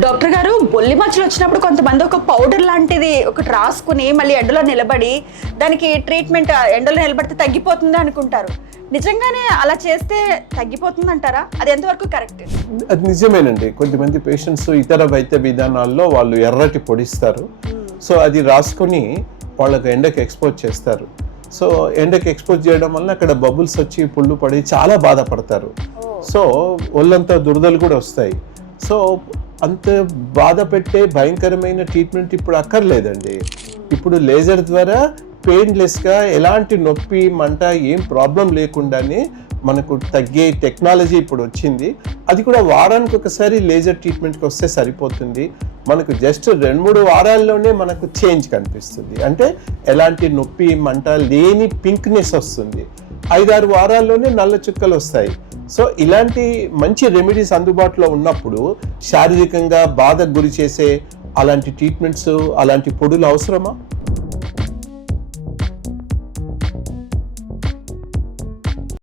Doctor గారు, బొల్లి మచ్చలు వచ్చినప్పుడు కొంతమంది ఒక పౌడర్ లాంటిది ఒకటి రాసుకుని మళ్ళీ ఎండలో నిలబడి దానికి ట్రీట్మెంట్ ఎండలో నిలబడితే తగ్గిపోతుంది అనుకుంటారు. నిజంగానే అలా చేస్తే తగ్గిపోతుంది అంటారా? అది ఎంతవరకు కరెక్ట్? అది నిజమేనండి. కొంతమంది పేషెంట్స్ ఇతర వైద్య విధానాల్లో వాళ్ళు ఎర్రటి పొడిస్తారు. సో అది రాసుకొని వాళ్ళకు ఎండకి ఎక్స్పోజ్ చేస్తారు. సో ఎండకి ఎక్స్పోజ్ చేయడం వల్ల అక్కడ బబుల్స్ వచ్చి పుళ్ళు పడి చాలా బాధపడతారు. సో ఒళ్ళంతా దురదలు కూడా వస్తాయి. సో అంత బాధ పెట్టే భయంకరమైన ట్రీట్మెంట్ ఇప్పుడు అక్కర్లేదండి. ఇప్పుడు లేజర్ ద్వారా పెయిన్లెస్గా ఎలాంటి నొప్పి మంట ఏం ప్రాబ్లం లేకుండానే మనకు తగ్గే టెక్నాలజీ ఇప్పుడు వచ్చింది. అది కూడా వారానికి ఒకసారి లేజర్ ట్రీట్మెంట్కి వస్తే సరిపోతుంది. మనకు జస్ట్ 2-3 వారాల్లోనే మనకు చేంజ్ కనిపిస్తుంది. అంటే ఎలాంటి నొప్పి మంట లేని పింక్నెస్ వస్తుంది. 5-6 వారాల్లోనే నల్ల చుక్కలు వస్తాయి. సో ఇలాంటి మంచి రెమెడీస్ అందుబాటులో ఉన్నప్పుడు శారీరకంగా బాధకు గురి చేసే అలాంటి ట్రీట్మెంట్స్, అలాంటి పొడులు అవసరమా?